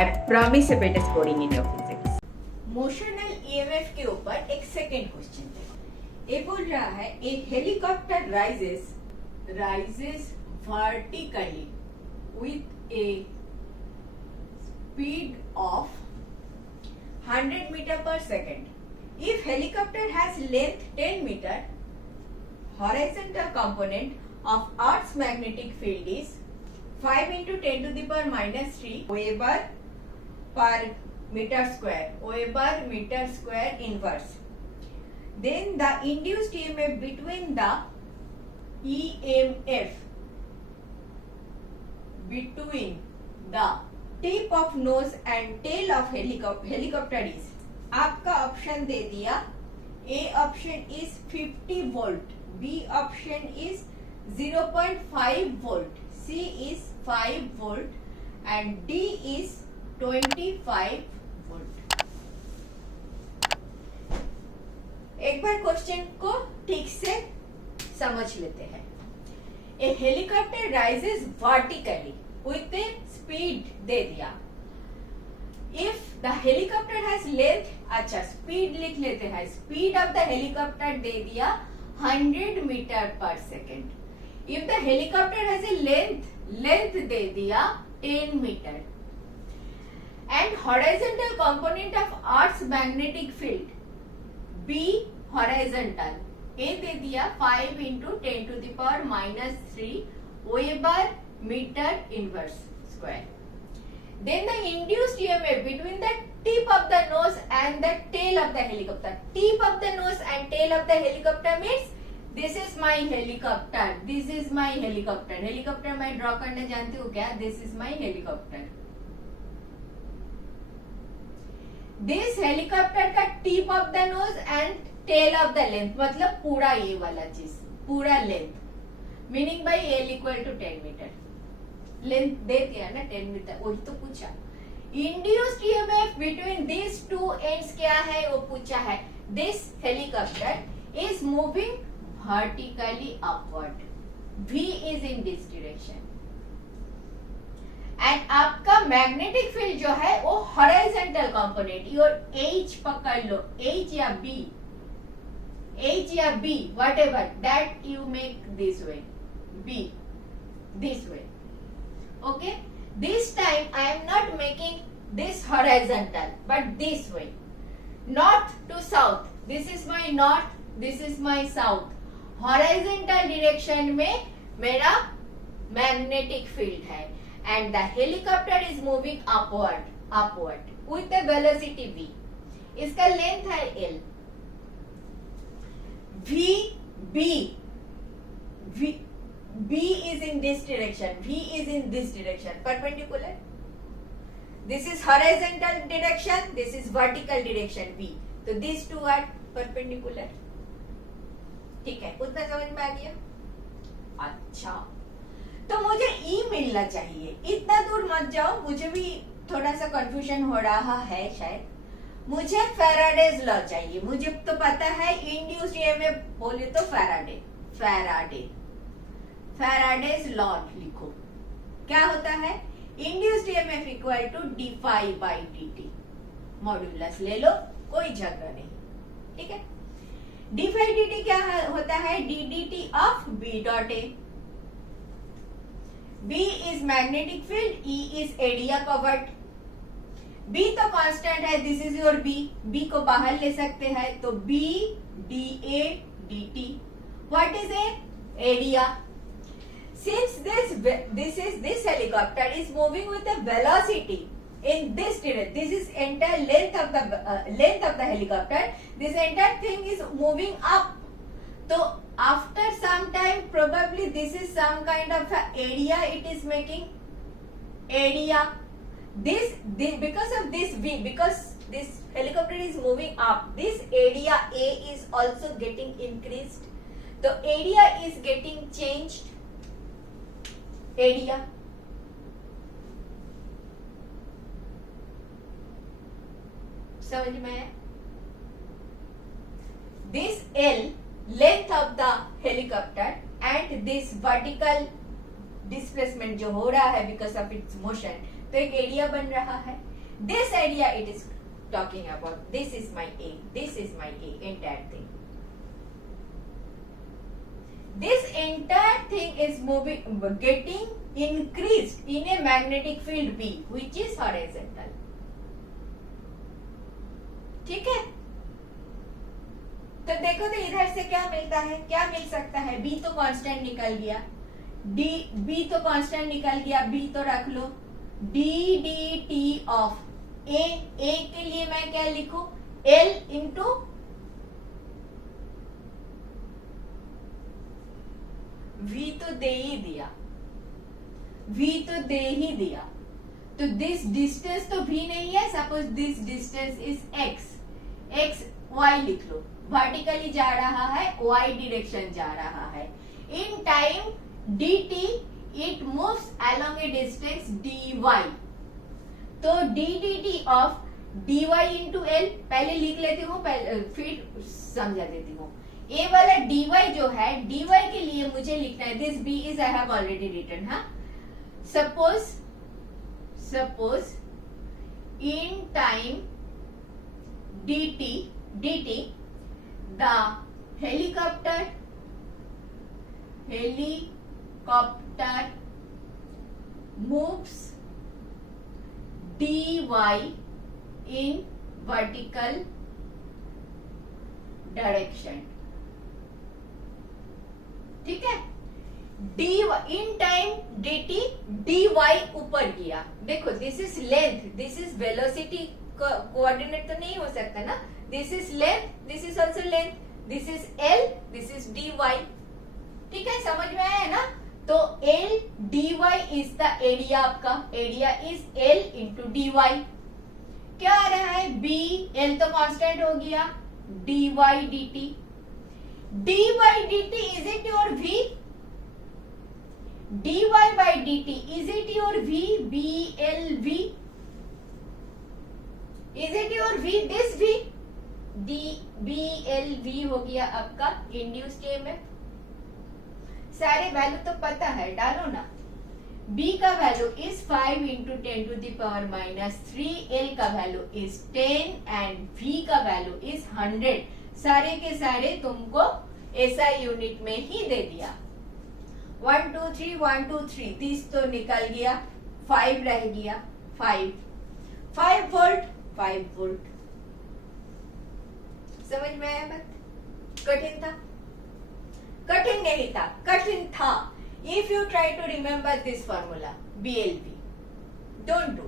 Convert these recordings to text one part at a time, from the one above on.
I promise a better scoring in your physics. Motional EMF के ऊपर एक second question है। ये बोल रहा है a helicopter rises vertically with a speed of 100 meter per second. If helicopter has length 10 meter, horizontal component of Earth's magnetic field is 5 into 10 to the power minus 3 Weber per meter square. Weber meter square inverse. Then the induced EMF between the EMF between the tip of nose and tail of helicopter is, आपका option दे दिया, A option is 50 volt, B option is 0.5 volt, C is 5 volt and D is 25 volt. एक बार question को ठीक से समझ लेते हैं। A helicopter rises vertically with a speed दे दिया। If the helicopter has length, अच्छा स्पीड लिख लेते हैं, स्पीड ऑफ द हेलीकॉप्टर दे दिया 100 मीटर पर second. If the helicopter has a length दे दिया 10 metre and horizontal component of earth's magnetic field B horizontal, A दे दिया 5 into 10 to the power minus 3 Weber meter inverse square. Then the induced EMF between the tip of the nose and the tail of the helicopter. Tip of the nose and tail of the helicopter means this is my helicopter. This is my helicopter. Helicopter मैं draw करने जानती हूँ क्या? This is my helicopter. This helicopter का tip of the nose and tail of the length मतलब पूरा ये वाला चीज, पूरा length, meaning by L equal to 10 metre. Length दे दिया ना 10 मीटर, वही तो पूछा। Induced EMF between this two ends क्या है वो पूछा है। This helicopter is moving vertically upward, V is in this direction and आपका मैग्नेटिक फील्ड जो है वो हॉरिजॉन्टल कंपोनेंट, योर H पकड़ लो, H या B, H या B, whatever that you make this way, B, this way. Okay, this time I am not making this horizontal but this way, north to south. This is my north, this is my south. Horizontal direction में मेरा magnetic field है and the helicopter is moving upward with a velocity v. इसका length है L. B is in this direction, V is in this direction, perpendicular. This is horizontal direction, this is vertical direction V. तो these two are perpendicular. ठीक है, उतना समझ में आ गया? अच्छा, तो मुझे E मिलना चाहिए। इतना दूर मत जाओ, मुझे भी थोड़ा सा कंफ्यूजन हो रहा है शायद। मुझे फैराडेज लॉ चाहिए। मुझे तो पता है इंड्यूस्ड ईएमएफ बोले तो फैराडेज लॉ लिखो। क्या होता है? Induced EMF equal to D phi by D T. Modulus ले लो, कोई झगड़ा नहीं, ठीक है। डी फाई डी टी क्या होता है? D D T of B dot A. B is magnetic field, E is area covered. B तो कांस्टेंट है, this is your B, B को बाहर ले सकते हैं तो B D A D T. What is A? Area. Since this helicopter is moving with a velocity in this direction, this is entire length of the helicopter. This entire thing is moving up. So after some time, probably this is some kind of area it is making. Area. Because of this V, because this helicopter is moving up, this area A is also getting increased. The area is getting changed. Area. समझ में आया? This L, length of the helicopter, and this vertical displacement जो हो रहा है because of its motion, तो एक area बन रहा है. This area it is talking about. This is my A, this is my A, entire thing. This entire thing is moving, getting increased in a magnetic field B, which is horizontal. ठीक है. तो देखो तो इधर से क्या मिलता है, क्या मिल सकता है. B तो कांस्टेंट निकल गया, B तो कांस्टेंट निकल गया, B तो रख लो. dt ऑफ A के लिए मैं क्या लिखूं, L इंटू V तो दे ही दिया, V तो दे ही दिया. तो दिस डिस्टेंस तो V नहीं है. Suppose this distance is x y लिख लो. वर्टिकली जा रहा है, y डायरेक्शन जा रहा है. इन time dt it moves along A distance dy. तो ddt of dy into L पहले लिख लेती हूँ, फिर समझा देती हूँ. ए वाला dy जो है, dy के लिए मुझे लिखना है this b is I have already written. हाँ, suppose in time dt the helicopter moves dy in vertical direction. ठीक है. dy in time dt dy ऊपर गया. देखो this is length, this is velocity coordinate तो नहीं हो सकता ना. This is length, this is also length, this is l, this is dy. ठीक है, समझ में आया ना. तो l dy is the area. आपका area is l into dy. क्या आ रहा है, b, l तो कांस्टेंट हो गया, dy dt. dy dt is it your v? dy by dt is it your v? blv is it your v? this v blv हो गया आपका induced EMF. सारे वैल्यू तो पता है, डालो ना. b का value is 5 into 10 to the power minus 3, l का वैल्यू इज 10 एंड v का वैल्यू इज 100. सारे के सारे तुमको एसआई यूनिट में ही दे दिया. 1 2 3 1 2 3 30 तो निकल गया, 5 रह गया. 5 वोल्ट 5 वोल्ट. समझ में आया बात? कठिन था? कठिन नहीं था, कठिन था. If you try to remember this formula BLV, don't do.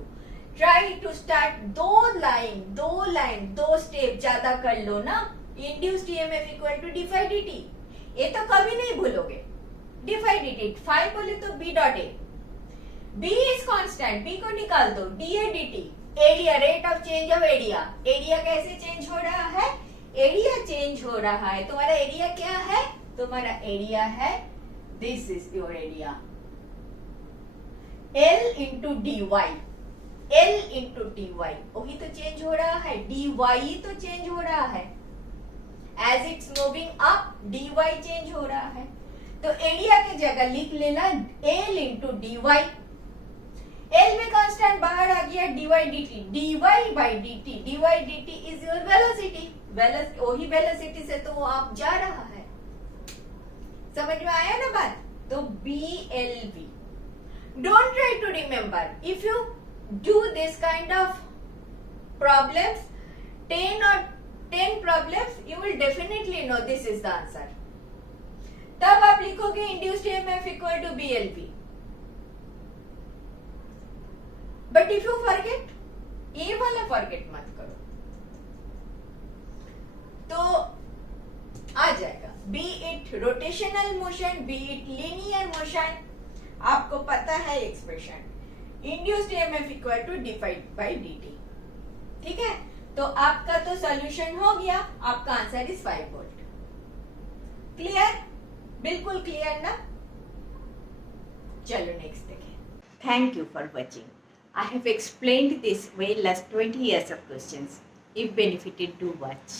Try to start दो स्टेप ज्यादा कर लो ना. Induced EMF equal to D phi dt. ये तो कभी नहीं भूलोगे. डी फाई dt 5 बोले तो b dot A. b is constant, b को निकाल दो. dA dt area, rate of change of area. Area कैसे चेंज हो रहा है? एरिया चेंज हो रहा है. तुम्हारा एरिया क्या है? तुम्हारा एरिया है, this is your area, L into dy. L into dy वही तो चेंज हो रहा है, dy तो चेंज हो रहा है. As it's moving up dy change हो रहा है. तो एरिया की जगह लिख लेना L इंटू dy. L में कांस्टेंट बाहर आ गया, dy dt. dy by dt, dy dt is your velocity. वही वेलोसिटी से तो आप जा रहा है. समझ में आया ना बात? तो BLV. Don't try to remember. If you do this kind of problems, 10 problems, you will definitely know this is the answer. तब आप लिखोगे induced EMF equal to BLV. But if you forget, ये वाला forget मत करो, तो आ जाएगा. Be it rotational motion, be it linear motion, आपको पता है expression. Induced EMF equal to d by dt. ठीक है, तो आपका तो सॉल्यूशन हो गया. आपका आंसर इज 5 वोल्ट. क्लियर? बिल्कुल क्लियर ना? चलो नेक्स्ट देखें. Thank you for watching. I have explained this way last 20 years of questions. If benefited, do watch.